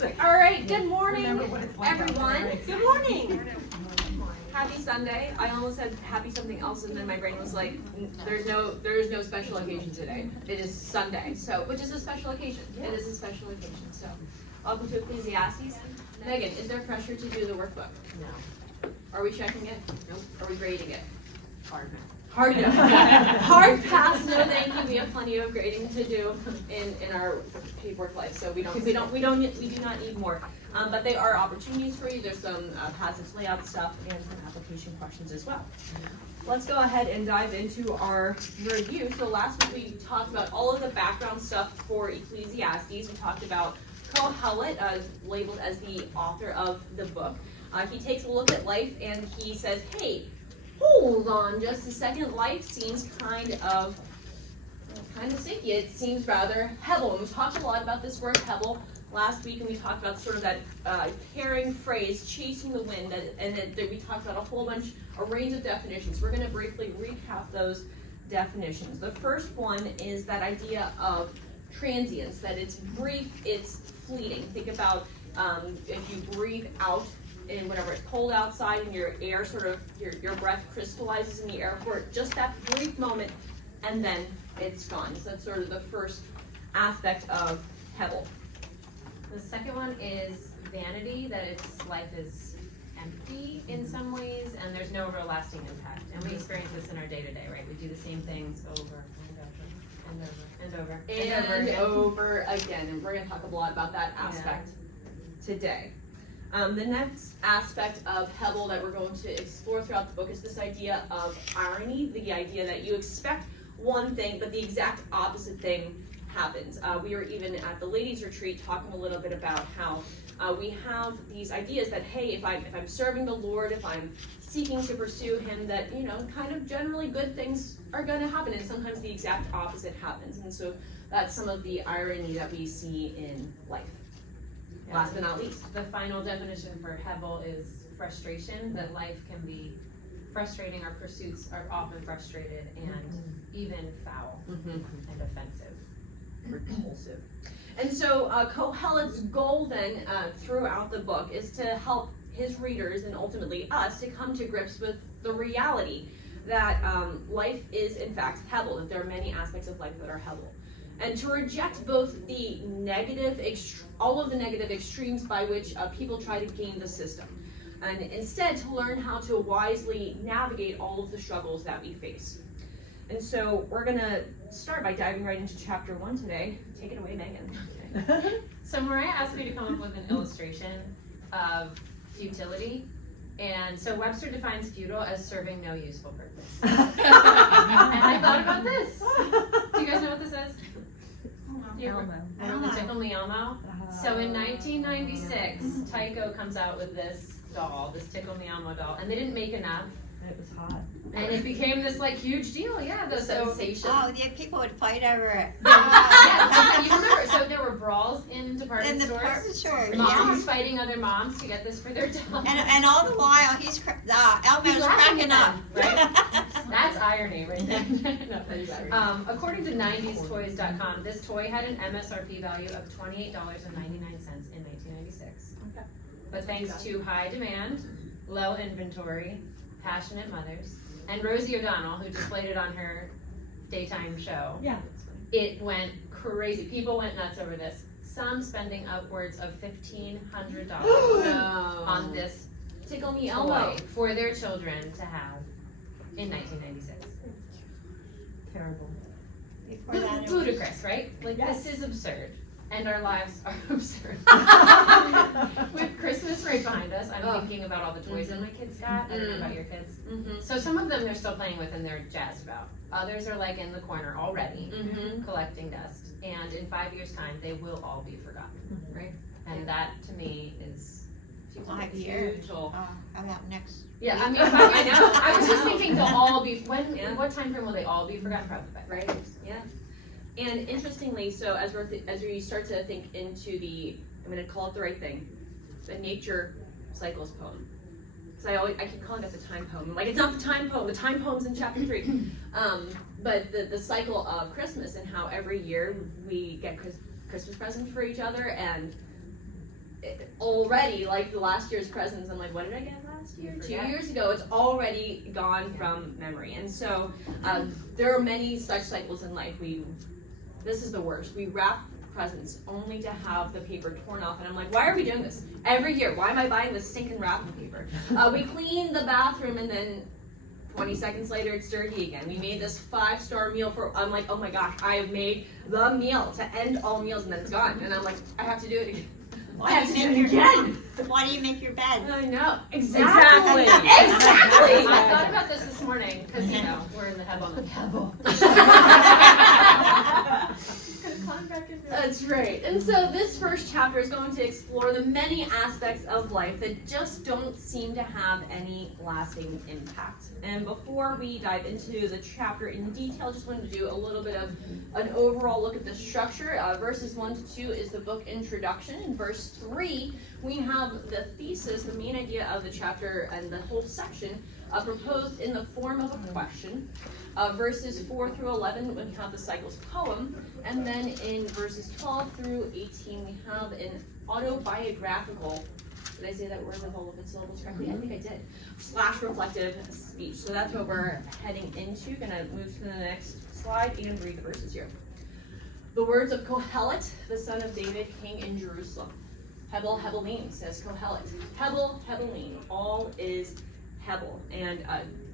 All right, good morning, everyone. Good morning. Happy Sunday. I almost said happy something else, and then my brain was like, there is no special occasion today. It is Sunday, so which is a special occasion. It is a special occasion. So, welcome to Ecclesiastes. Megan, is there pressure to do the workbook? No. Are we checking it? Nope. Are we grading it? Hard no. Hard no. Hard pass. No, thank you. We have plenty of grading to do in our paperwork life, so we do not need more. But they are opportunities for you. There's some passage layout stuff and some application questions as well. Let's go ahead and dive into our review. So last week we talked about all of the background stuff for Ecclesiastes. We talked about Kohelet, labeled as the author of the book. He takes a look at life and he says, hey, hold on just a second. Life seems kind of sticky. It seems rather hebel. And we talked a lot about this word hebel last week, and we talked about sort of that pairing phrase, chasing the wind, and then we talked about a range of definitions. We're going to briefly recap those definitions. The first one is that idea of transience, that it's brief, it's fleeting. Think about if you breathe out and whenever it's cold outside and your air your breath crystallizes in the air for just that brief moment, and then it's gone. So that's sort of the first aspect of hebel. The second one is vanity, that its life is empty in some ways, and there's no real lasting impact. And we experience this in our day-to-day, right? We do the same things over and over again. And we're going to talk a lot about that aspect today. The next aspect of hebel that we're going to explore throughout the book is this idea of irony, the idea that you expect one thing, but the exact opposite thing happens. We were even at the ladies' retreat talking a little bit about how we have these ideas that, hey, if I'm serving the Lord, if I'm seeking to pursue Him, that, kind of generally good things are going to happen, and sometimes the exact opposite happens. And so that's some of the irony that we see in life. Yeah. Last but not least, the final definition for hebel is frustration, that life can be frustrating. Our pursuits are often frustrated and even foul and offensive. Repulsive. And so Kohelet's goal then throughout the book is to help his readers and ultimately us to come to grips with the reality that life is in fact hebel, that there are many aspects of life that are hebel. And to reject both the all of the negative extremes by which people try to game the system, and instead to learn how to wisely navigate all of the struggles that we face. And so we're going to start by diving right into chapter 1 today. Take it away, Megan. Okay. So Mariah asked me to come up with an illustration of futility. And so Webster defines futile as serving no useful purpose. And I thought about this. Do you guys know what this is? The Tickle Me Elmo. So in 1996, Tyco comes out with this doll, this Tickle Me Elmo doll, and they didn't make enough. It was hot. And it became this huge deal, the sensation. Oh, yeah, people would fight over it. Yeah, you remember? So there were brawls in department stores. Moms fighting other moms to get this for their doll. And all the while, Elmo's cracking up. Right? That's irony right there. According to 90stoys.com, this toy had an MSRP value of $28.99 in 1996. Okay. But thanks to high demand, low inventory, passionate mothers, and Rosie O'Donnell, who displayed it on her daytime show, it went crazy. People went nuts over this. Some spending upwards of $1,500 on this Tickle Me toy Elmo for their children to have in 1996. Terrible. Ludicrous, right? This is absurd. And our lives are absurd. With Christmas right behind us, I'm thinking about all the toys that my kids got. I don't know about your kids. So some of them they're still playing with and they're jazzed about. Others are in the corner already, collecting dust. And in 5 years' time, they will all be forgotten, right? And that, to me, is 5 years. How about next? Yeah, I mean, I know. I was just thinking they'll all be. What time frame will they all be forgotten? Probably by 5 years. Yeah. And interestingly, so as we start to think into I'm going to call it the right thing, the nature cycles poem. Because I keep calling it the time poem. It's not the time poem. The time poem's in chapter 3. But the cycle of Christmas and how every year we get Christmas presents for each other, and already, like the last year's presents, I'm like, what did I get last year? 2 years ago, it's already gone from memory. And so there are many such cycles in life. This is the worst. We wrap presents only to have the paper torn off, and I'm like, why are we doing this every year? Why am I buying this stinking wrapping paper? We clean the bathroom, and then 20 seconds later it's dirty again. We made this 5-star meal I'm like, oh my gosh, I have made the meal to end all meals, and then it's gone, and I'm like, I have to do it again. I have to do it again. Why do you make your bed? I know. Exactly. Exactly. I thought about this morning, because, we're in the Hebel. That's right. And so this first chapter is going to explore the many aspects of life that just don't seem to have any lasting impact. And before we dive into the chapter in detail, I just wanted to do a little bit of an overall look at the structure. Verses 1 to 2 is the book introduction. In verse 3, we have the thesis, the main idea of the chapter and the whole section proposed in the form of a question. Verses 4 through 11, we have the cycle's poem, and then in verses 12 through 18, we have an autobiographical, did I say that word with all of its syllables correctly? I think I did, / reflective speech. So that's what we're heading into. Gonna move to the next slide and read the verses here. The words of Kohelet, the son of David, king in Jerusalem. Hebel, Hebelim, says Kohelet. Hebel, Hebelim, all is Hebel. And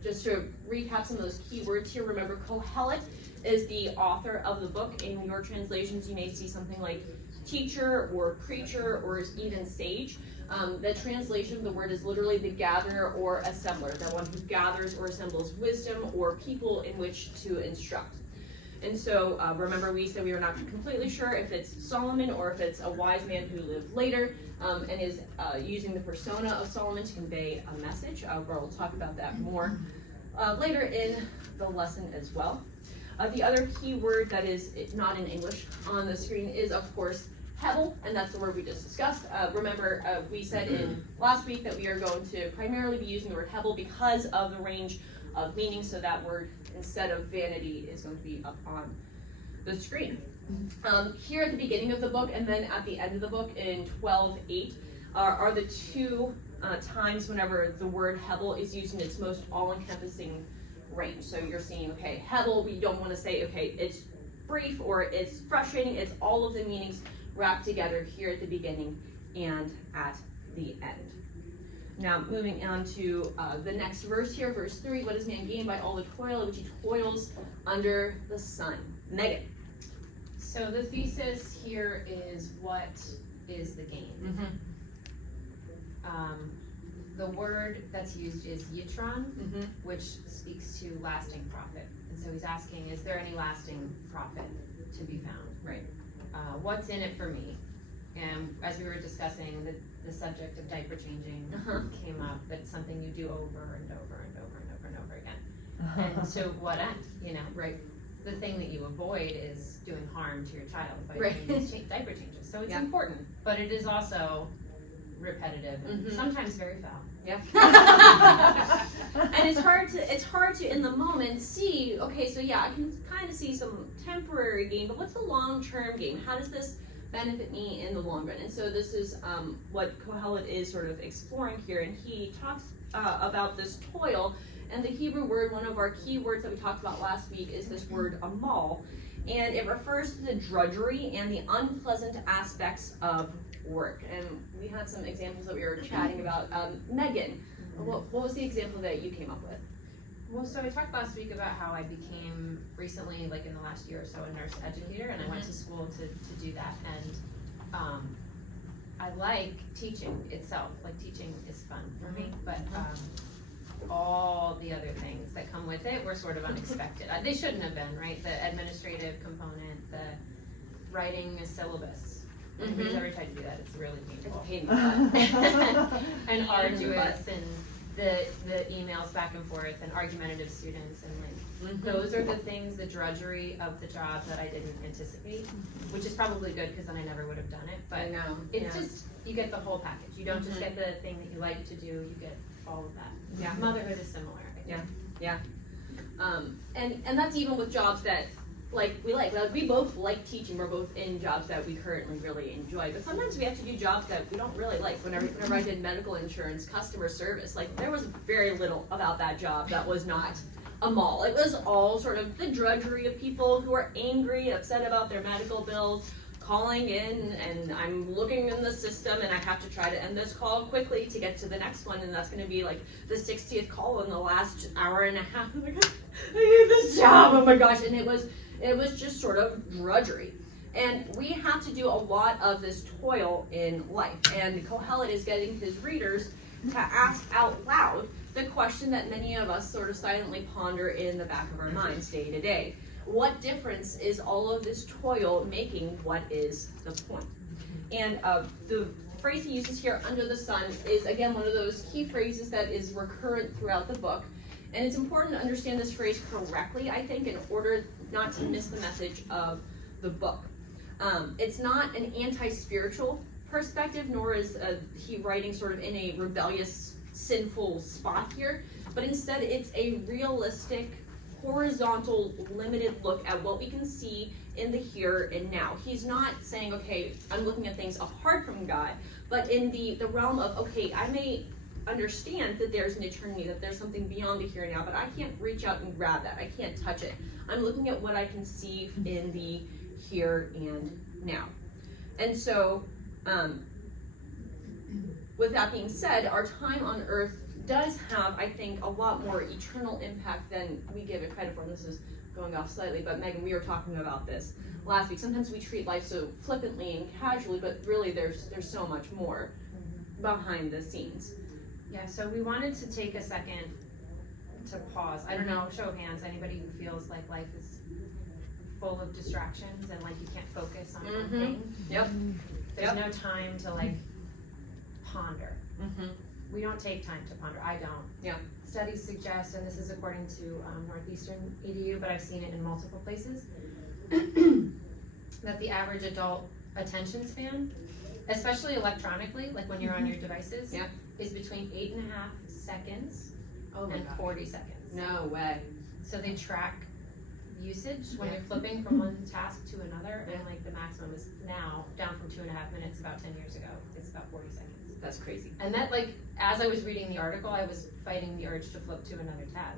just to recap some of those key words here, remember Kohelet is the author of the book. In your translations, you may see something like teacher or preacher or even sage. The translation of the word is literally the gatherer or assembler, the one who gathers or assembles wisdom or people in which to instruct. And so remember, we said we were not completely sure if it's Solomon or if it's a wise man who lived later and is using the persona of Solomon to convey a message. We'll talk about that more later in the lesson as well. The other key word that is not in English on the screen is, of course, Hebel, and that's the word we just discussed. Remember, we said in last week that we are going to primarily be using the word Hebel because of the range of meaning, so that word, instead of vanity, is going to be up on the screen. Here at the beginning of the book and then at the end of the book in 12:8 are the two times whenever the word Hebel is used in its most all-encompassing range. So you're seeing, okay, Hebel, we don't want to say, okay, it's brief or it's frustrating. It's all of the meanings wrapped together here at the beginning and at the end. Now, moving on to the next verse here, verse 3, what does man gain by all the toil which he toils under the sun? Megan. So the thesis here is, what is the gain? The word that's used is yitron, which speaks to lasting profit. And so he's asking, is there any lasting profit to be found? Right. What's in it for me? And as we were discussing, the subject of diaper changing came up. That's something you do over and over and over and over and over again. And to what end? Right. The thing that you avoid is doing harm to your child by doing these diaper changes. So it's important, but it is also repetitive and sometimes very foul. Yeah. And it's hard to in the moment see, okay, so yeah, I can kind of see some temporary gain, but what's the long-term gain? How does this benefit me in the long run? And so this is what Kohelet is sort of exploring here, and he talks about this toil, and the Hebrew word, one of our key words that we talked about last week, is this word amal, and it refers to the drudgery and the unpleasant aspects of work. And we had some examples that we were chatting about. Megan, what was the example that you came up with? Well, so I talked last week about how I became recently, like in the last year or so, a nurse educator, and I went to school to do that. And I like teaching itself. Like, teaching is fun for me, but all the other things that come with it were sort of unexpected. They shouldn't have been, right? The administrative component, the writing a syllabus. If anybody's ever tried to do that, it's really painful. It's painful. And arduous, and the emails back and forth, and argumentative students, and like those are the things, the drudgery of the job that I didn't anticipate, which is probably good because then I never would have done it. But it's just, you get the whole package. You don't just get the thing that you like to do, you get all of that. Yeah. Motherhood is similar, I think. Yeah. And that's even with jobs that we both like teaching. We're both in jobs that we currently really enjoy, but sometimes we have to do jobs that we don't really like. Whenever I did medical insurance, customer service, like there was very little about that job that was not a mall. It was all sort of the drudgery of people who are angry, upset about their medical bills, calling in, and I'm looking in the system and I have to try to end this call quickly to get to the next one, and that's going to be like the 60th call in the last hour and a half. I'm like, I hate this job, oh my gosh. And it was just sort of drudgery. And we have to do a lot of this toil in life, and Kohelet is getting his readers to ask out loud the question that many of us sort of silently ponder in the back of our minds day to day. What difference is all of this toil making? What is the point? And the phrase he uses here, under the sun, is again one of those key phrases that is recurrent throughout the book. And it's important to understand this phrase correctly, I think, in order not to miss the message of the book. It's not an anti-spiritual perspective, nor is he writing sort of in a rebellious, sinful spot here, but instead it's a realistic, horizontal, limited look at what we can see in the here and now. He's not saying, okay, I'm looking at things apart from God, but in the realm of, okay, I may understand that there's an eternity, that there's something beyond the here and now, but I can't reach out and grab that. I can't touch it. I'm looking at what I can see in the here and now. And so, with that being said, our time on earth does have, I think, a lot more eternal impact than we give it credit for. And this is going off slightly, but Megan, we were talking about this last week. Sometimes we treat life so flippantly and casually, but really there's so much more behind the scenes. Yeah, so we wanted to take a second to pause. I don't know, show of hands, anybody who feels like life is full of distractions and like you can't focus on one thing. Yep. There's no time to like ponder. Mm-hmm. We don't take time to ponder. I don't. Yeah. Studies suggest, and this is according to Northeastern EDU, but I've seen it in multiple places, that the average adult attention span, especially electronically, like when you're on your devices, is between 8.5 seconds and 40 seconds. No way. So they track usage when you're flipping from one task to another, and like the maximum is now down from 2.5 minutes about 10 years ago. It's about 40 seconds. That's crazy. And that, like, as I was reading the article, I was fighting the urge to flip to another tab.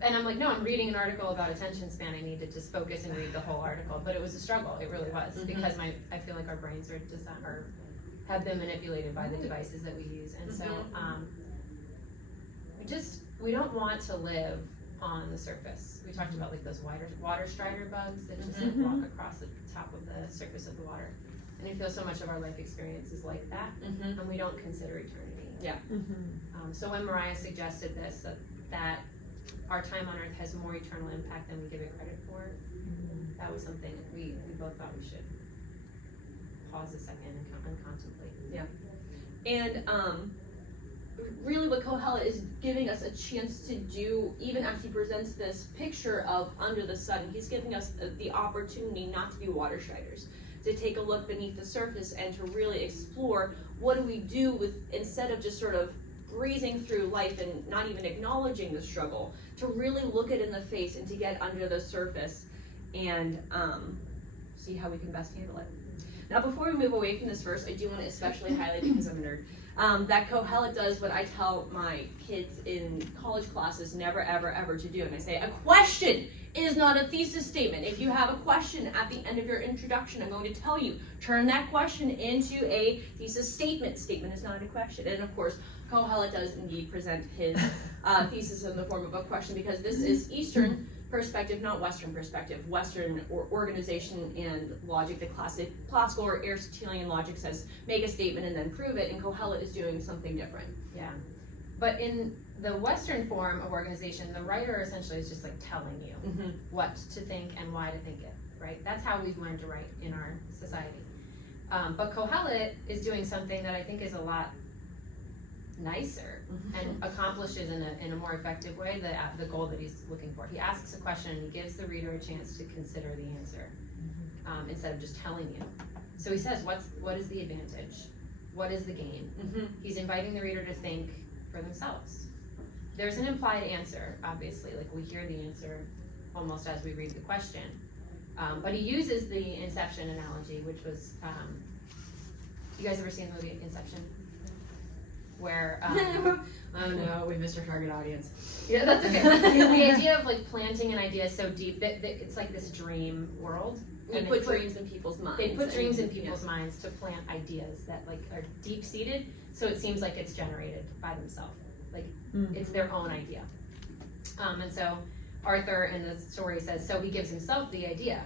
And I'm like, no, I'm reading an article about attention span. I need to just focus and read the whole article. But it was a struggle. It really was, because I feel like our brains are designed, or have been manipulated by the devices that we use. And so we don't want to live on the surface. We talked about like those water strider bugs that just like, walk across the top of the surface of the water. And I feel so much of our life experience is like that, and we don't consider eternity. Yeah. So when Mariah suggested this, that our time on earth has more eternal impact than we give it credit for, that was something we both thought we should pause a second and contemplate. Yeah. And really what Kohelet is giving us a chance to do, even as he presents this picture of under the sun, he's giving us the opportunity not to be water striders, to take a look beneath the surface and to really explore what do we do with, instead of just sort of breezing through life and not even acknowledging the struggle, to really look it in the face and to get under the surface and see how we can best handle it. Now, before we move away from this verse, I do want to especially highlight, because I'm a nerd, that Kohelet does what I tell my kids in college classes never, ever, ever to do. And I say, a question is not a thesis statement. If you have a question at the end of your introduction, I'm going to tell you, turn that question into a thesis statement. Statement is not a question. And of course, Kohelet does indeed present his thesis in the form of a question, because this is Eastern perspective, not Western perspective. Western organization and logic, the classical or Aristotelian logic says, make a statement and then prove it, and Kohelet is doing something different. Yeah. But in the Western form of organization, the writer essentially is just like telling you what to think and why to think it, right? That's how we've learned to write in our society. But Kohelet is doing something that I think is a lot nicer and accomplishes in a more effective way the goal that he's looking for. He asks a question and he gives the reader a chance to consider the answer instead of just telling you. So he says, what is the advantage? What is the gain? He's inviting the reader to think for themselves. there's an implied answer, obviously, like we hear the answer almost as we read the question. But he uses the Inception analogy, which was, you guys ever seen the movie Inception? Where, oh no, we missed our target audience. Yeah, that's okay. The idea of like planting an idea so deep that it's like this dream world. And put dreams in people's minds. They put dreams in people's minds to plant ideas that like are deep seated, so it seems like it's generated by themselves. Like it's their own idea. And so Arthur in the story says, so he gives himself the idea.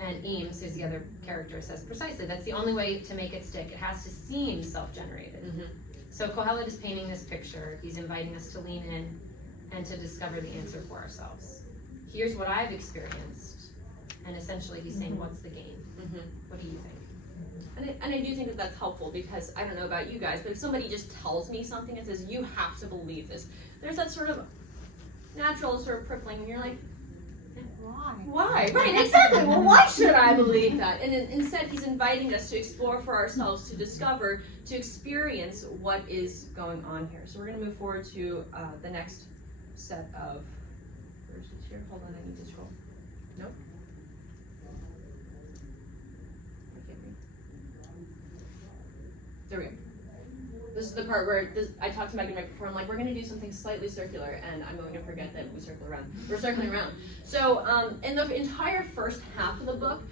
And Eames, who's the other character, says precisely, that's the only way to make it stick. It has to seem self-generated. So Kohelet is painting this picture. He's inviting us to lean in and to discover the answer for ourselves. Here's what I've experienced. And essentially he's saying, what's the game? What do you think? And I do think that that's helpful because I don't know about you guys, but if somebody just tells me something and says, you have to believe this, there's that sort of natural sort of prickling and you're like, why? Right, exactly. Well, why should I believe that? And instead, he's inviting us to explore for ourselves, to discover, to experience what is going on here. So we're going to move forward to the next set of verses here. Hold on, I need to scroll. Nope. I can't read. There we go. This is the part where I talked to Megan right before. I'm like, we're going to do something slightly circular, and I'm going to forget that we circle around. We're circling around. So in the entire first half of the book,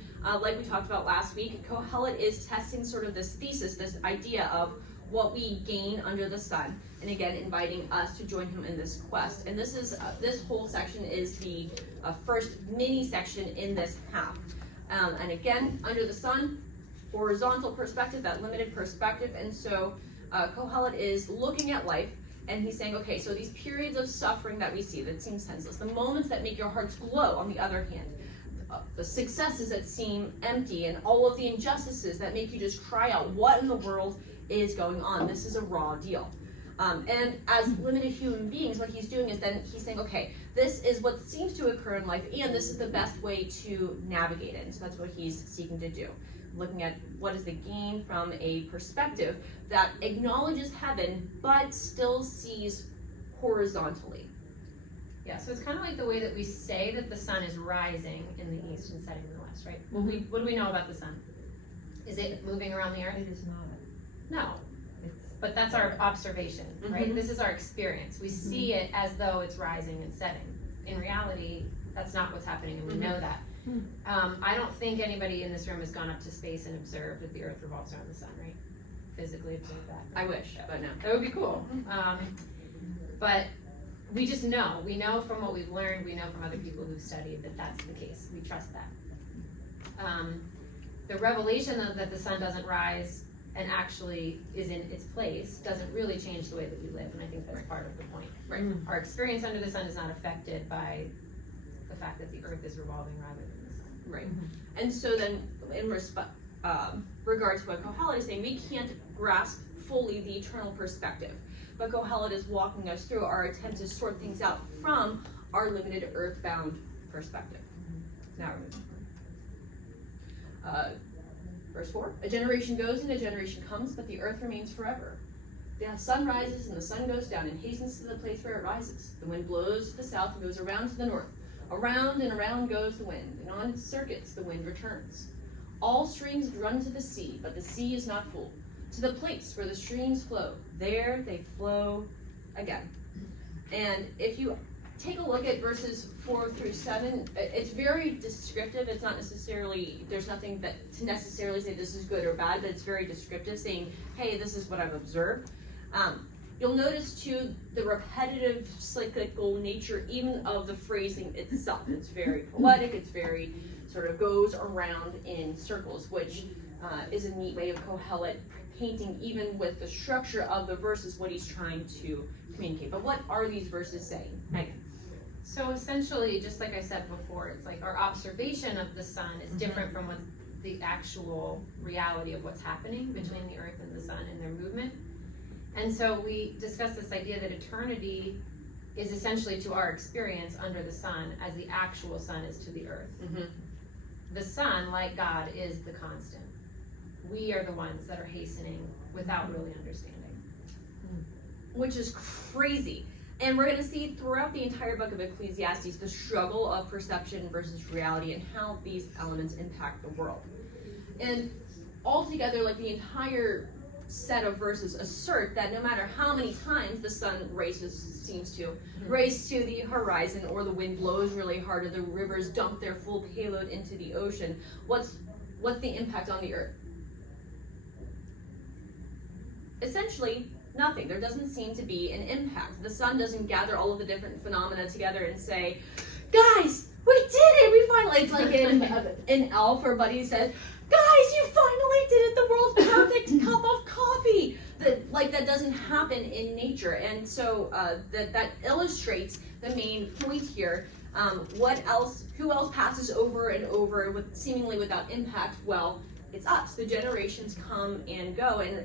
like we talked about last week, Kohelet is testing sort of this thesis, this idea of what we gain under the sun, and again, inviting us to join him in this quest. And this is this whole section is the first mini section in this half. And again, under the sun, horizontal perspective, that limited perspective, and so Kohelet is looking at life and he's saying, okay, so these periods of suffering that we see that seem senseless, the moments that make your hearts glow, on the other hand, the successes that seem empty and all of the injustices that make you just cry out, what in the world is going on? This is a raw deal. And as limited human beings, what he's doing is then he's saying, okay, this is what seems to occur in life and this is the best way to navigate it. And so that's what he's seeking to do. Looking at what is the gain from a perspective that acknowledges heaven but still sees horizontally. Yeah, so it's kind of like the way that we say that the sun is rising in the east and setting in the west, right? Well, what do we know about the sun? Is it moving around the earth? It is not. No, but that's our observation, right? This is our experience. We see it as though it's rising and setting. In reality, that's not what's happening, and we know that. I don't think anybody in this room has gone up to space and observed that the earth revolves around the sun, right? Physically observe that. I wish, but no. That would be cool. But we just know. We know from what we've learned, we know from other people who've studied that that's the case. We trust that. The revelation that the sun doesn't rise and actually is in its place doesn't really change the way that we live, and I think that's part of the point. Right. Our experience under the sun is not affected by the fact that the earth is revolving rather than the sun. Right. And so then in regard to what Kohelet is saying, we can't grasp fully the eternal perspective. But Kohelet is walking us through our attempt to sort things out from our limited earthbound perspective. Now we're moving forward. Verse 4, a generation goes and a generation comes, but the earth remains forever. The sun rises and the sun goes down and hastens to the place where it rises. The wind blows to the south and goes around to the north. Around and around goes the wind, and on its circuits the wind returns. All streams run to the sea, but the sea is not full. To the place where the streams flow, there they flow again. And if you take a look at verses 4 through 7, it's very descriptive. It's not necessarily, there's nothing that to necessarily say this is good or bad, but it's very descriptive, saying, hey, this is what I've observed. You'll notice too the repetitive cyclical nature even of the phrasing itself. It's very poetic, it's very sort of goes around in circles, which is a neat way of Kohelet painting even with the structure of the verses what he's trying to communicate. But what are these verses saying? Megan? So essentially, just like I said before, it's like our observation of the sun is different from what's the actual reality of what's happening between the earth and the sun and their movement. And so we discussed this idea that eternity is essentially to our experience under the sun as the actual sun is to the earth. The sun, like God, is the constant. We are the ones that are hastening without really understanding. Which is crazy. And we're going to see throughout the entire book of Ecclesiastes the struggle of perception versus reality and how these elements impact the world. And altogether, like the entire set of verses assert that no matter how many times the sun seems to race to the horizon, or the wind blows really hard, or the rivers dump their full payload into the ocean, what's the impact on the earth? Essentially, nothing. There doesn't seem to be an impact. The sun doesn't gather all of the different phenomena together and say, guys, we did it! We finally, it's like in Elf where Buddy says, guys, you finally did it! The world's perfect cup of coffee! That doesn't happen in nature. And so that illustrates the main point here. Who else passes over and over seemingly without impact? Well, it's us. The generations come and go, and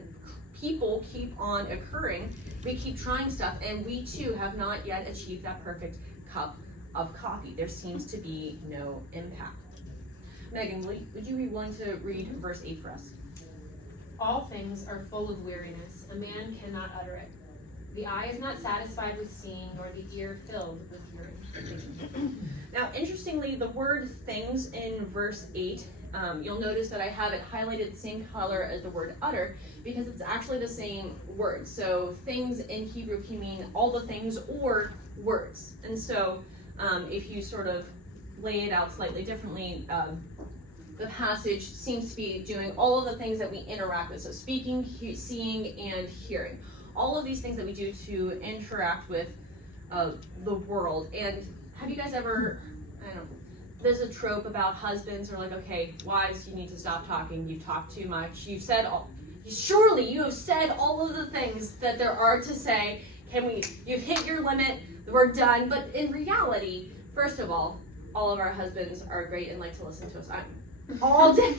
people keep on occurring. We keep trying stuff, and we too have not yet achieved that perfect cup of coffee. There seems to be no impact. Megan, would you be willing to read verse 8 for us? All things are full of weariness. A man cannot utter it. The eye is not satisfied with seeing, nor the ear filled with hearing. Now, interestingly, the word things in verse 8, you'll notice that I have it highlighted the same color as the word utter, because it's actually the same word. So things in Hebrew can mean all the things or words. And so if you sort of lay it out slightly differently, the passage seems to be doing all of the things that we interact with. So speaking, seeing, and hearing. All of these things that we do to interact with the world. And have you guys ever, I don't know, there's a trope about husbands who are like, okay, wives, you need to stop talking. You've talked too much. Surely you have said all of the things that there are to say. You've hit your limit. We're done. But in reality, first of all of our husbands are great and like to listen to us all day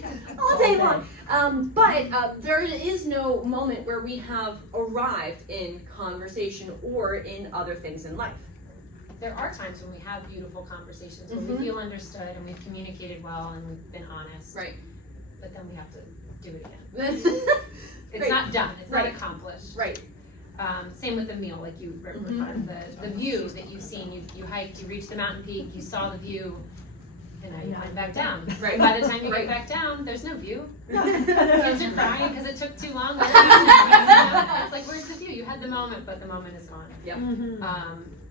long. But there is no moment where we have arrived in conversation or in other things in life. There are times when we have beautiful conversations, when we feel understood and we've communicated well and we've been honest. Right. But then we have to do it again. It's not done. It's not accomplished. Right. Same with the meal, like you the view that you've seen. You hiked, you reached the mountain peak, you saw the view, and now you went back down. Right. By the time you get back down, there's no view. Kids are crying because it took too long. It's like, where's the view? You had the moment, but the moment is gone. Yep.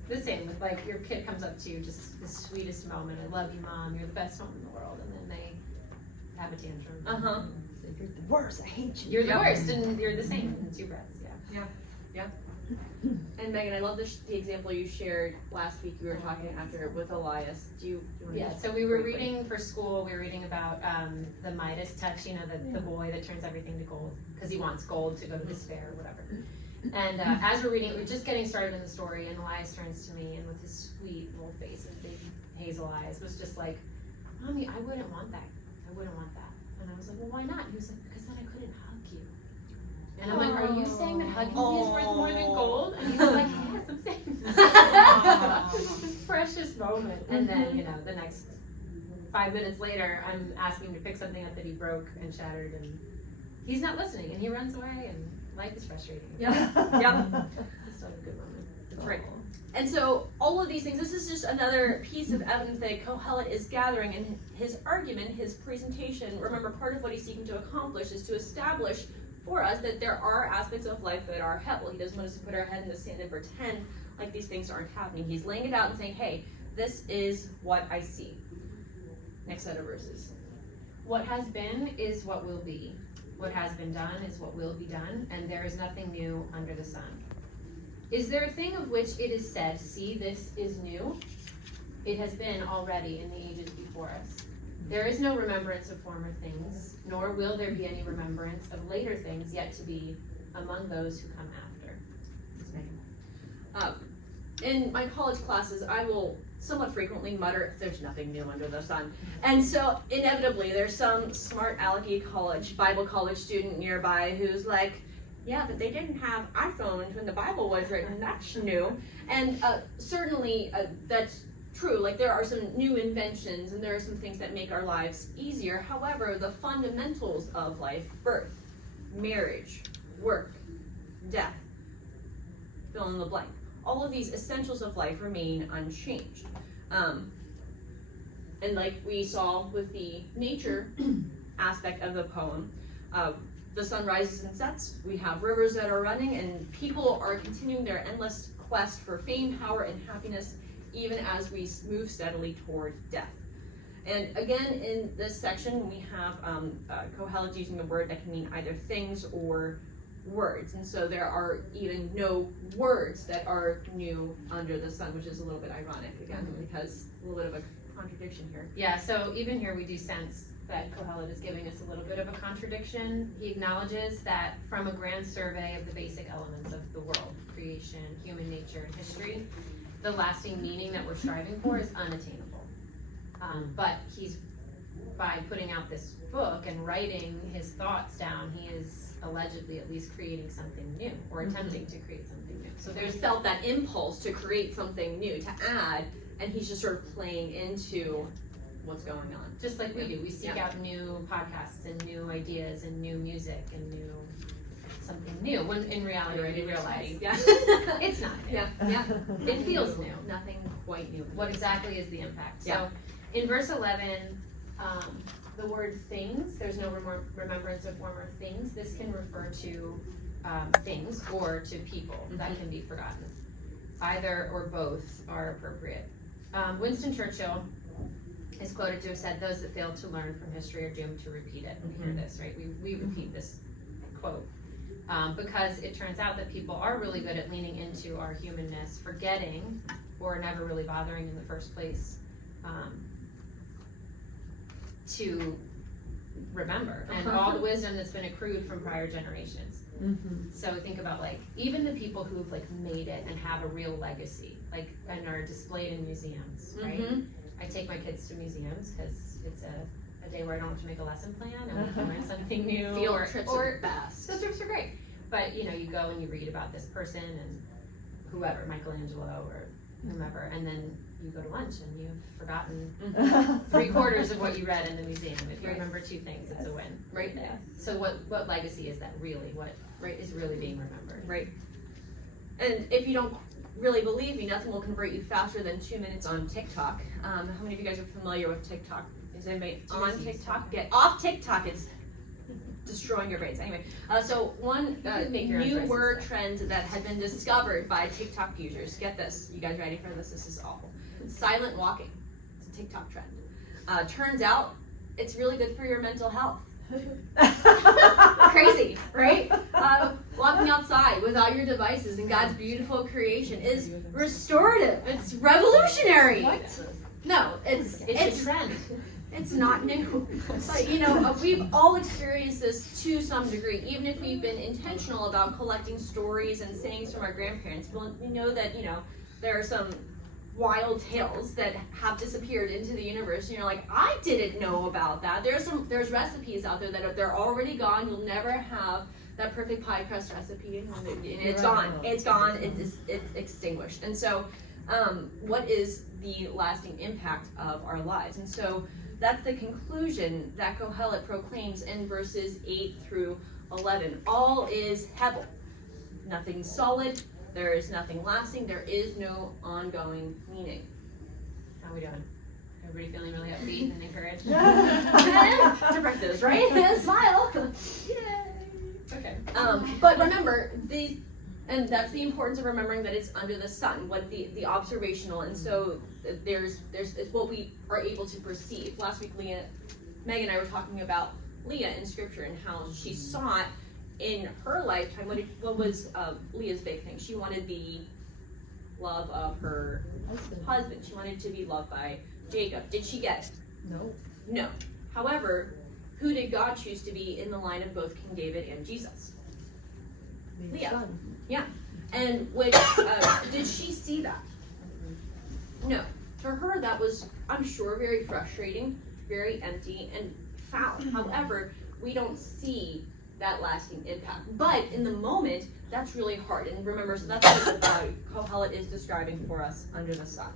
The same with like your kid comes up to you, just the sweetest moment. I love you, Mom. You're the best mom in the world, and then they have a tantrum. So you're the worst. I hate you. You're the worst, and you're the same in 2 breaths. Yeah. And Megan, I love the example you shared last week. You were talking after with Elias. Do you want to So we were reading for school. We were reading about the Midas touch. You know, the boy that turns everything to gold because he wants gold to go to this fair or whatever. And as we're reading, we're just getting started in the story, and Elias turns to me, and with his sweet little face and big hazel eyes, was just like, "Mommy, I wouldn't want that. I wouldn't want that." And I was like, "Well, why not?" He was like, "Because then I couldn't hug you." And I'm like, "Are you saying that hugging me is worth more than gold?" And he was like, "Yes, I'm saying that." This precious moment. And then, the next 5 minutes later, I'm asking him to pick something up that he broke and shattered, and he's not listening, and he runs away, and life is frustrating. Yep. It's not a good moment. That's right. And so all of these things, this is just another piece of evidence that Kohelet is gathering in his argument, his presentation. Remember, part of what he's seeking to accomplish is to establish for us that there are aspects of life that are hell. He doesn't want us to put our head in the sand and pretend like these things aren't happening. He's laying it out and saying, hey, this is what I see. Next set of verses. What has been is what will be. What has been done is what will be done, and there is nothing new under the sun. Is there a thing of which it is said, see, this is new? It has been already in the ages before us. There is no remembrance of former things, nor will there be any remembrance of later things yet to be among those who come after. In my college classes, I will somewhat frequently mutter, there's nothing new under the sun. And so inevitably there's some smart alecky Bible college student nearby who's like, yeah, but they didn't have iPhones when the Bible was written, that's new. And certainly that's true, like there are some new inventions and there are some things that make our lives easier. However, the fundamentals of life, birth, marriage, work, death, fill in the blank, all of these essentials of life remain unchanged. And like we saw with the nature aspect of the poem, the sun rises and sets, we have rivers that are running, and people are continuing their endless quest for fame, power, and happiness, even as we move steadily toward death. And again, in this section, we have Kohelet using a word that can mean either things or words. And so there are even no words that are new under the sun, which is a little bit ironic, again, because a little bit of a contradiction here. Yeah, so even here we do sense that Kohelet is giving us a little bit of a contradiction. He acknowledges that from a grand survey of the basic elements of the world, creation, human nature, and history, the lasting meaning that we're striving for is unattainable. But he's, by putting out this book and writing his thoughts down, he is allegedly at least creating something new, or attempting to create something new. So there's felt that impulse to create something new, to add, and he's just sort of playing into what's going on. Just like we do. We seek out new podcasts and new ideas and new music and new something new. When in reality, we realize it's not new. It feels new. Nothing quite new. What exactly is the impact? Yeah. So in verse 11, the word things, there's no remembrance of former things. This can refer to things or to people that can be forgotten. Either or both are appropriate. Winston Churchill is quoted to have said, "Those that fail to learn from history are doomed to repeat it." We hear this, right? We repeat this quote because it turns out that people are really good at leaning into our humanness, forgetting or never really bothering in the first place to remember, and all the wisdom that's been accrued from prior generations. So think about like even the people who've like made it and have a real legacy, like and are displayed in museums, right? I take my kids to museums because it's a day where I don't have to make a lesson plan and we can learn something new. Field trips are the best. Field trips are great, but you know you go and you read about this person and whoever, Michelangelo or whomever, and then you go to lunch and you've forgotten 3/4 of what you read in the museum. If you remember 2 things, it's a win right there. So what legacy is that really? What is really being remembered? Right. And if you don't really believe me, nothing will convert you faster than 2 minutes on TikTok. How many of you guys are familiar with TikTok? Is anybody on TikTok? Get off TikTok. It's destroying your brains. Anyway, so one new word trend that had been discovered by TikTok users. Get this. You guys ready for this? This is awful. Silent walking. It's a TikTok trend. Turns out it's really good for your mental health. Crazy, right? Walking outside without your devices in God's beautiful creation is restorative. It's revolutionary. No, it's a trend. It's not new. But you know, we've all experienced this to some degree. Even if we've been intentional about collecting stories and sayings from our grandparents, we know that there are some wild tales that have disappeared into the universe, and you're like, I didn't know about that. There's recipes out there that they're already gone. You'll never have that perfect pie crust recipe, and it's gone. It's gone. It's extinguished. And so, what is the lasting impact of our lives? And so that's the conclusion that Kohelet proclaims in verses 8 through 11. All is Hebel. Nothing solid. There is nothing lasting. There is no ongoing meaning. How are we doing? Everybody feeling really upbeat and encouraged? Different those, right? Smile. Yay. Okay. But remember, and that's the importance of remembering that it's under the sun, what the observational, and so there's it's what we are able to perceive. Last week, Meg and I were talking about Leah in Scripture and how she saw it in her lifetime. What was Leah's big thing? She wanted the love of her husband. She wanted to be loved by Jacob. Did she get it? No. However, who did God choose to be in the line of both King David and Jesus? Leah. Yeah. And did she see that? No. To her, that was, I'm sure, very frustrating, very empty, and foul. However, we don't see that lasting impact. But in the moment, that's really hard. And remember, so that's what Kohelet is describing for us under the sun.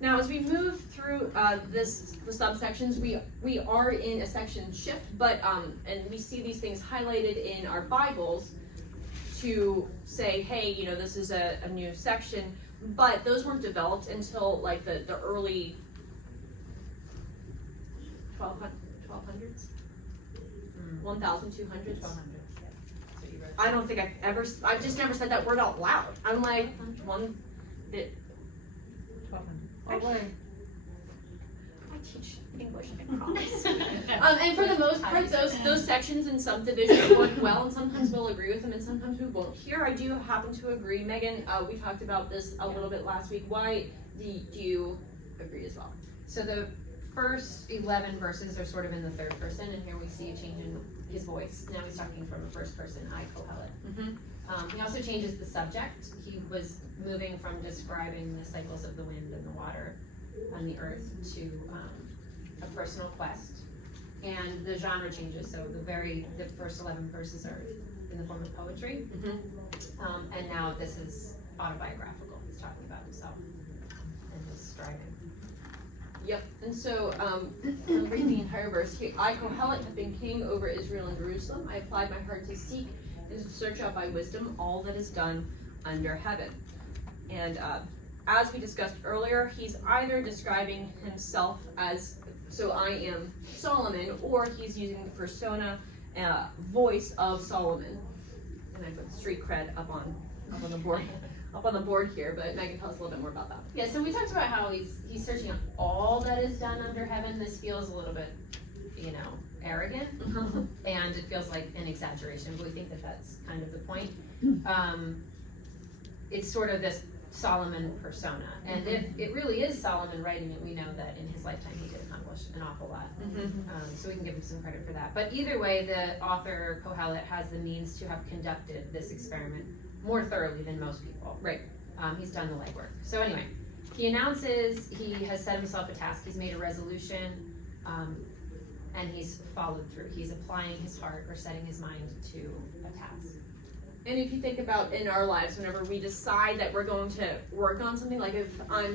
Now, as we move through the subsections, we are in a section shift, but and we see these things highlighted in our Bibles to say, hey, this is a new section, but those weren't developed until like the early 1200s, 1200s. I don't think I've just never said that word out loud. I'm like, 1200. Oh, boy. I teach English, I promise. And for the most part, those sections and subdivisions work well, and sometimes we'll agree with them, and sometimes we won't. Here, I do happen to agree. Megan, we talked about this a little bit last week. Why do you agree as well? So the first 11 verses are sort of in the third person, and here we see a change in his voice. Now he's talking from a first person, I, Kohelet. He also changes the subject. He was moving from describing the cycles of the wind and the water and the earth to a personal quest. And the genre changes, so the first 11 verses are in the form of poetry. And now this is autobiographical. He's talking about himself and his striving. Yep, and so I'll read the entire verse. I, Kohelet, have been king over Israel and Jerusalem. I applied my heart to seek and to search out by wisdom all that is done under heaven. And as we discussed earlier, he's either describing himself as, so I am Solomon, or he's using the persona, voice of Solomon. And I put street cred up on the board. Up on the board here, but Megan, tell us a little bit more about that. Yeah, so we talked about how he's searching out all that is done under heaven. This feels a little bit, arrogant, and it feels like an exaggeration, but we think that that's kind of the point. It's sort of this Solomon persona, and if it really is Solomon writing it, we know that in his lifetime he did accomplish an awful lot. So we can give him some credit for that. But either way, the author, Kohelet, has the means to have conducted this experiment more thoroughly than most people. Right. He's done the legwork. So anyway, he announces he has set himself a task. He's made a resolution, and he's followed through. He's applying his heart or setting his mind to a task. And if you think about in our lives, whenever we decide that we're going to work on something, like if I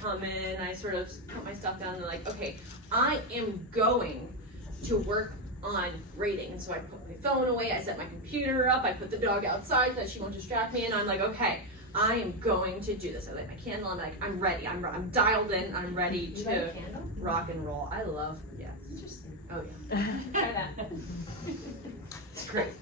come in, I sort of put my stuff down and like, okay, I am going to work on reading. And so I put my phone away, I set my computer up, I put the dog outside so that she won't distract me, and I'm like, okay, I am going to do this. I light my candle, I'm like, I'm ready, I'm dialed in, I'm ready to rock and roll. I love, yeah. Interesting. Oh yeah. Try that. It's great.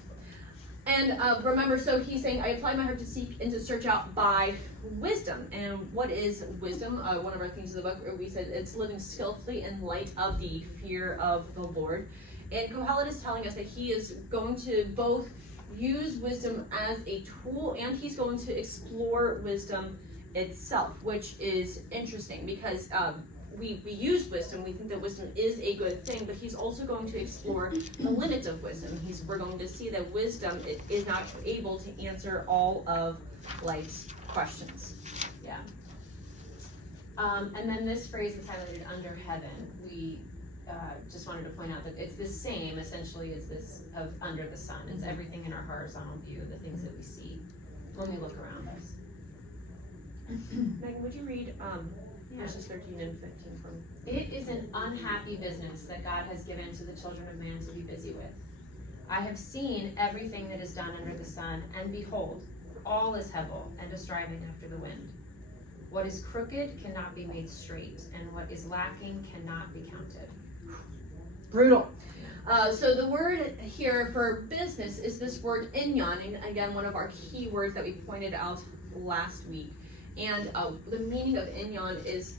And remember, so he's saying, I apply my heart to seek and to search out by wisdom. And what is wisdom? One of our themes of the book, we said it's living skillfully in light of the fear of the Lord. And Kohelet is telling us that he is going to both use wisdom as a tool, and he's going to explore wisdom itself, which is interesting because we use wisdom, we think that wisdom is a good thing, but he's also going to explore the limits of wisdom. We're going to see that wisdom is not able to answer all of life's questions. Yeah. And then this phrase is highlighted under heaven. We just wanted to point out that it's the same essentially as this of under the sun. It's everything in our horizontal view, the things that we see when we look around us. Megan, would you read verses 13 and 15 for me? It is an unhappy business that God has given to the children of man to be busy with. I have seen everything that is done under the sun, and behold, all is hevel and a striving after the wind. What is crooked cannot be made straight, and what is lacking cannot be counted. Brutal. So the word here for business is this word inyan, and again, one of our key words that we pointed out last week. And the meaning of inyan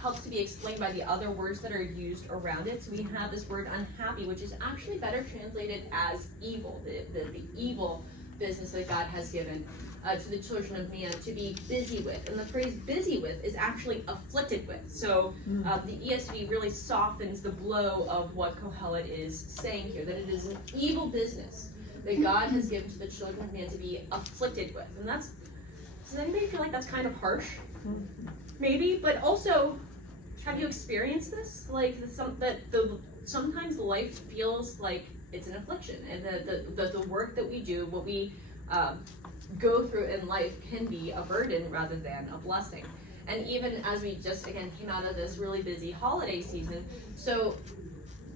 helps to be explained by the other words that are used around it. So we have this word unhappy, which is actually better translated as evil, the evil business that God has given to the children of man to be busy with. And the phrase busy with is actually afflicted with. So the ESV really softens the blow of what Kohelet is saying here, that it is an evil business that God has given to the children of man to be afflicted with. And does anybody feel like that's kind of harsh? Maybe, but also, have you experienced this? Like sometimes life feels like it's an affliction, and the work that we do, what we go through in life, can be a burden rather than a blessing. And even as we just again came out of this really busy holiday season, so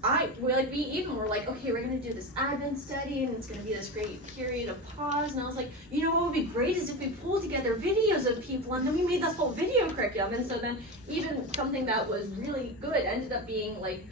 we're like, okay, we're gonna do this Advent study, and it's gonna be this great period of pause. And I was like, you know, what would be great is if we pulled together videos of people, and then we made this whole video curriculum. And so then even something that was really good ended up being like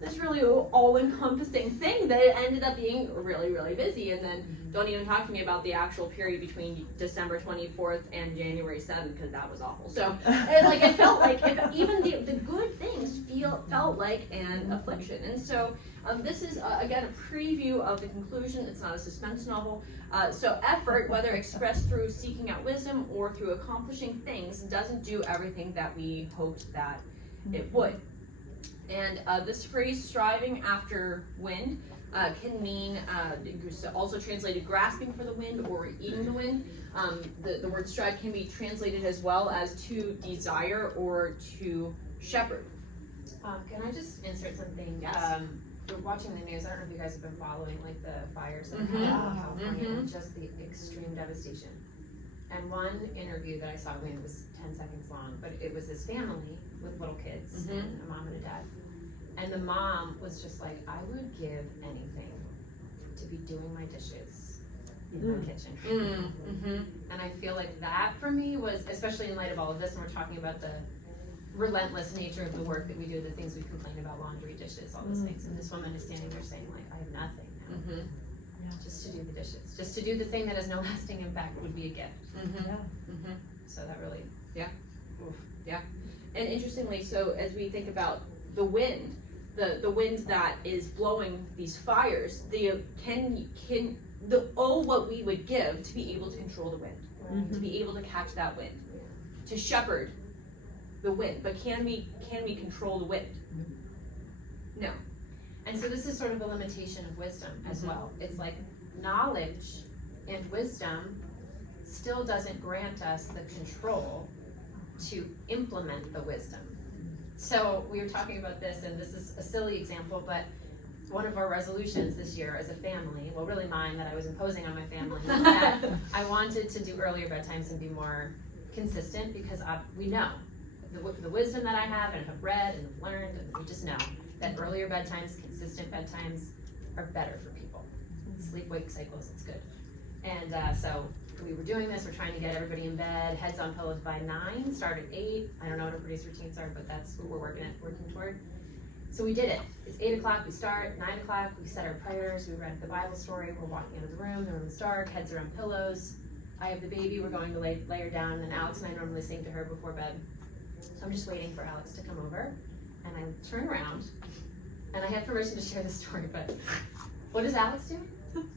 this really all-encompassing thing that it ended up being really, really busy. And then don't even talk to me about the actual period between December 24th and January 7th, because that was awful. So it felt like even the good things felt like an affliction. And so this is, again, a preview of the conclusion. It's not a suspense novel. So effort, whether expressed through seeking out wisdom or through accomplishing things, doesn't do everything that we hoped that it would. And this phrase, striving after wind, can mean, also translated grasping for the wind or eating the wind. The word strive can be translated as well as to desire or to shepherd. Can I just insert something? Yes. We're watching the news. I don't know if you guys have been following like the fires in Mhm. California Mhm. and just the extreme devastation. And one interview that I saw, it was 10 seconds long, but it was this family with little kids Mhm. and a mom and a dad. And the mom was just like, I would give anything to be doing my dishes in my kitchen. Mm-hmm. And I feel like that for me was, especially in light of all of this, and we're talking about the relentless nature of the work that we do, the things we complain about, laundry, dishes, all those things. And this woman is standing there saying like, I have nothing now. Mm-hmm. Just to do the dishes. Just to do the thing that has no lasting impact would be a gift. Mm-hmm. Mm-hmm. So that really, And interestingly, so as we think about the wind, the wind that is blowing these fires, what we would give to be able to control the wind, to be able to catch that wind, to shepherd the wind. But can we control the wind? No. and so this is sort of a limitation of wisdom as well. It's like knowledge and wisdom still doesn't grant us the control to implement the wisdom. So we were talking about this, and this is a silly example, but one of our resolutions this year as a family, well really mine that I was imposing on my family, was that I wanted to do earlier bedtimes and be more consistent, because we know the wisdom that I have and have read and have learned, and we just know that earlier bedtimes, consistent bedtimes are better for people. Sleep-wake cycles, it's good. And so we were doing this, we're trying to get everybody in bed, heads on pillows by 9, start at 8. I don't know what everybody's routines are, but that's what we're working toward. So we did it. It's 8 o'clock, we start, 9 o'clock, we said our prayers, we read the Bible story, we're walking out of the room's dark, heads are on pillows. I have the baby, we're going to lay her down, and then Alex and I normally sing to her before bed. So I'm just waiting for Alex to come over, and I turn around, and I have permission to share this story, but what does Alex do?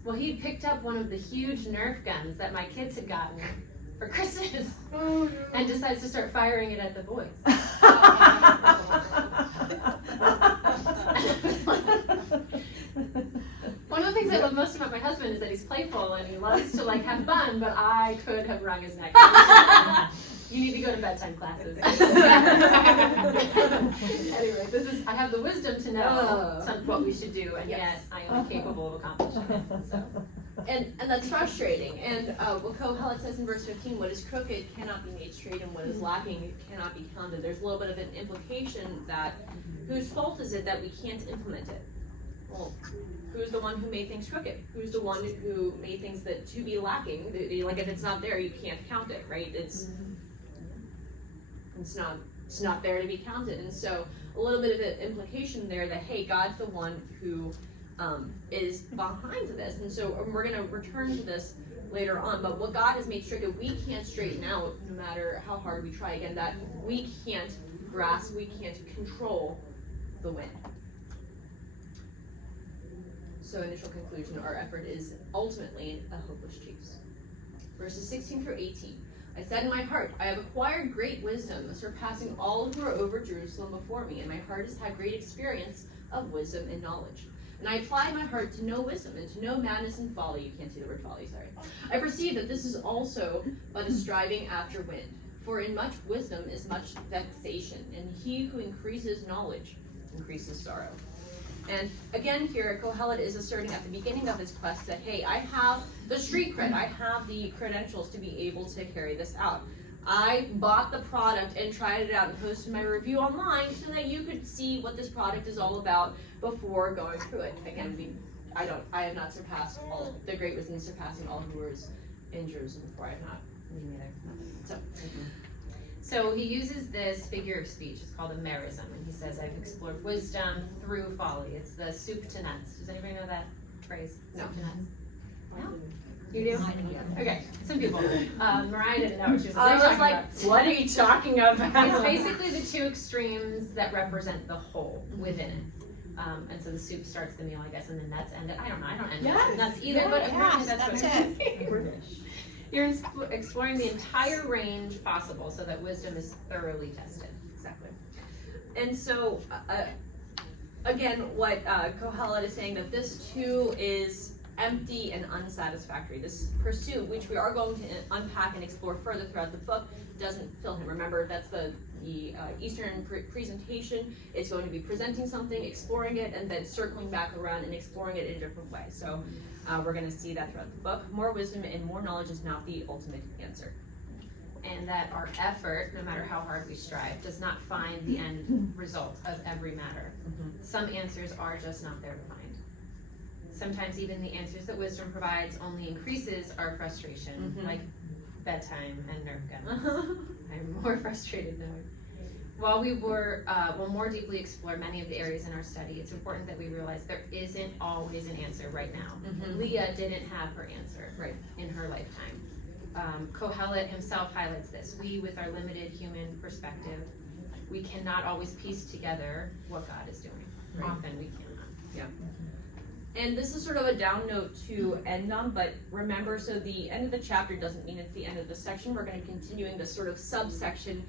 Well, he picked up one of the huge Nerf guns that my kids had gotten for Christmas and decides to start firing it at the boys. One of the things I love most about my husband is that he's playful and he loves to like have fun, but I could have wrung his neck. You need to go to bedtime classes. Anyway, I have the wisdom to know what we should do, and yet I am incapable of accomplishing it. So. And that's frustrating. And what Kohelet says in verse 15, what is crooked cannot be made straight, and what is lacking cannot be counted. There's a little bit of an implication that whose fault is it that we can't implement it? Well, who's the one who made things crooked? Who's the one who made things that to be lacking? Like if it's not there, you can't count it, right? It's not there to be counted. And so a little bit of an implication there that, hey, God's the one who is behind this. And so we're going to return to this later on. But what God has made crooked, we can't straighten out no matter how hard we try. Again, that we can't grasp, we can't control the wind. So initial conclusion, our effort is ultimately a hopeless chase. Verses 16 through 18. I said in my heart, I have acquired great wisdom, surpassing all who are over Jerusalem before me, and my heart has had great experience of wisdom and knowledge. And I applied my heart to know wisdom and to know madness and folly. You can't see the word folly, sorry. I perceive that this is also but a striving after wind. For in much wisdom is much vexation, and he who increases knowledge increases sorrow. And again here, Kohelet is asserting at the beginning of his quest that, hey, I have the street cred, I have the credentials to be able to carry this out. I bought the product and tried it out and posted my review online so that you could see what this product is all about before going through it. Again, I have not surpassed all the great wisdom surpassing all who was in Jerusalem before. I have not. Me neither. So. So he uses this figure of speech. It's called a merism, and he says, "I've explored wisdom through folly." It's the soup to nuts. Does anybody know that phrase? No. Soup to nuts. No. You do? Okay, some people. Mariah didn't know. She was I was like, like, what are you talking about? It's basically the two extremes that represent the whole within it. And so the soup starts the meal, I guess, and the nuts end it. I don't know. I don't end it with nuts either, but apparently that's what You're exploring the entire range possible so that wisdom is thoroughly tested. Exactly. And so, again, what Kohelet is saying, that this too is empty and unsatisfactory. This pursuit, which we are going to unpack and explore further throughout the book, doesn't fill him. Remember, that's the Eastern presentation. It's going to be presenting something, exploring it, and then circling back around and exploring it in a different way. So we're going to see that throughout the book. More wisdom and more knowledge is not the ultimate answer. And that our effort, no matter how hard we strive, does not find the end result of every matter. Some answers are just not there to find. Sometimes even the answers that wisdom provides only increases our frustration, like bedtime and Nerf guns. I'm more frustrated now. While we will more deeply explore many of the areas in our study, it's important that we realize there isn't always an answer right now. Leah didn't have her answer in her lifetime. Kohelet himself highlights this. We, with our limited human perspective, we cannot always piece together what God is doing. Often we cannot. Yeah. And this is sort of a down note to end on, but remember, so the end of the chapter doesn't mean it's the end of the section. We're going to be continuing this sort of subsection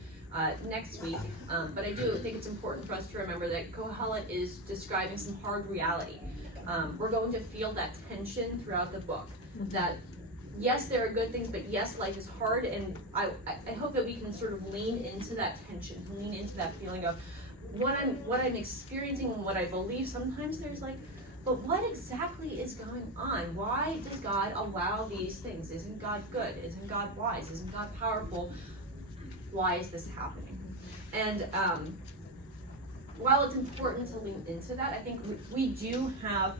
next week. But I do think it's important for us to remember that Kohelet is describing some hard reality. We're going to feel that tension throughout the book. That yes, there are good things, but yes, life is hard, and I hope that we can sort of lean into that tension, lean into that feeling of what I'm experiencing and what I believe. Sometimes there's like, but what exactly is going on? Why does God allow these things? Isn't God good? Isn't God wise? Isn't God powerful? Why is this happening? And while it's important to lean into that, I think we do have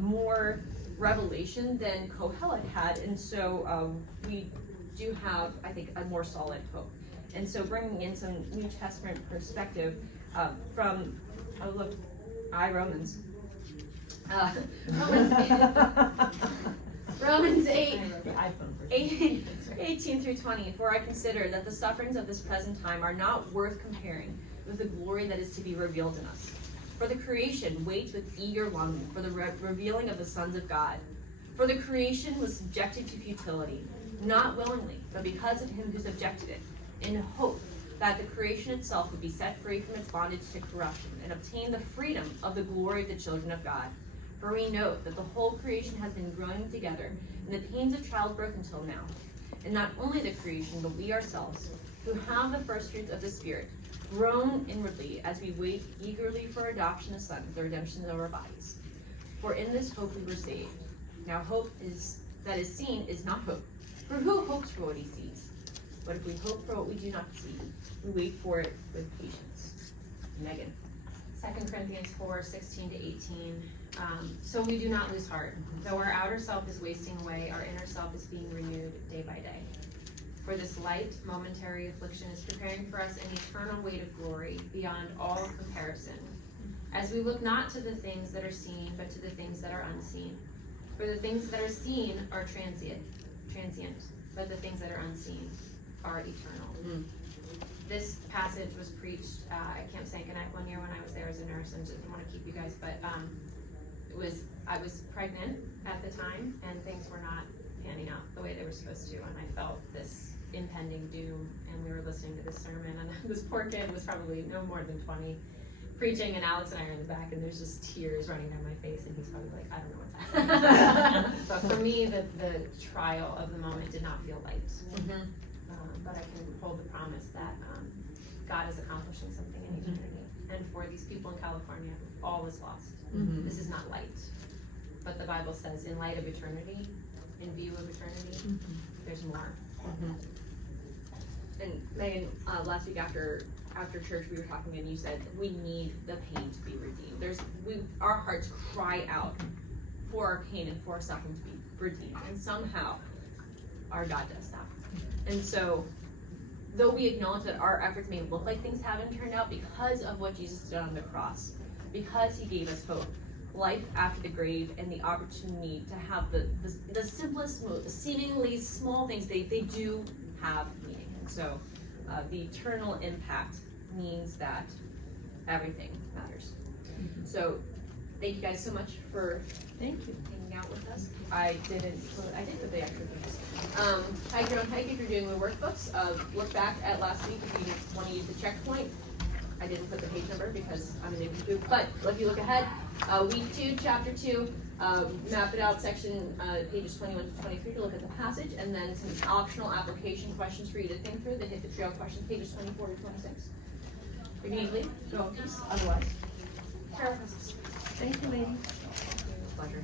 more revelation than Kohelet had, and so we do have, I think, a more solid hope. And so bringing in some New Testament perspective from, Romans. Romans 8, 18 through 20. For I consider that the sufferings of this present time are not worth comparing with the glory that is to be revealed in us. For the creation waits with eager longing for the revealing of the sons of God. For the creation was subjected to futility, not willingly, but because of him who subjected it, in hope that the creation itself would be set free from its bondage to corruption and obtain the freedom of the glory of the children of God. For we know that the whole creation has been growing together in the pains of childbirth until now. And not only the creation, but we ourselves, who have the first fruits of the Spirit, groan inwardly as we wait eagerly for adoption as sons, the redemption of our bodies. For in this hope we were saved. Now hope that is seen is not hope. For who hopes for what he sees? But if we hope for what we do not see, we wait for it with patience. Megan. 2 Corinthians 4, 16 to 18. So we do not lose heart. Though our outer self is wasting away, our inner self is being renewed day by day. For this light, momentary affliction is preparing for us an eternal weight of glory beyond all comparison. As we look not to the things that are seen, but to the things that are unseen. For the things that are seen are transient, but the things that are unseen are eternal. This passage was preached at Camp Sankanak one year when I was there as a nurse, and didn't want to keep you guys, but I was pregnant at the time, and things were not panning out the way they were supposed to, and I felt this impending doom, and we were listening to this sermon, and this poor kid was probably no more than 20, preaching, and Alex and I are in the back, and there's just tears running down my face, and he's probably like, I don't know what's happening. But for me, the trial of the moment did not feel light. But I can hold the promise that God is accomplishing something in eternity. And for these people in California, all is lost. This is not light. But the Bible says, in light of eternity, in view of eternity, there's more. and Megan, last week after church, we were talking and you said, we need the pain to be redeemed. Our hearts cry out for our pain and for our suffering to be redeemed. And somehow, our God does that. And so, though we acknowledge that our efforts may look like things haven't turned out because of what Jesus did on the cross, because he gave us hope, life after the grave, and the opportunity to have the simplest, seemingly small things, they do have meaning. And so the eternal impact means that everything matters. So thank you guys so much for hanging out with us. I did put the extra things. Hike your own hike if you're doing the workbooks. Look back at last week if you want to use the checkpoint. I didn't put the page number because I'm unable to, but if you look ahead, week 2, chapter 2, map it out section pages 21 to 23 to look at the passage, and then some optional application questions for you to think through. The hit the trail questions, pages 24 to 26. If you need to leave, go in peace. Otherwise, prayer with us. Thank you, lady. Pleasure.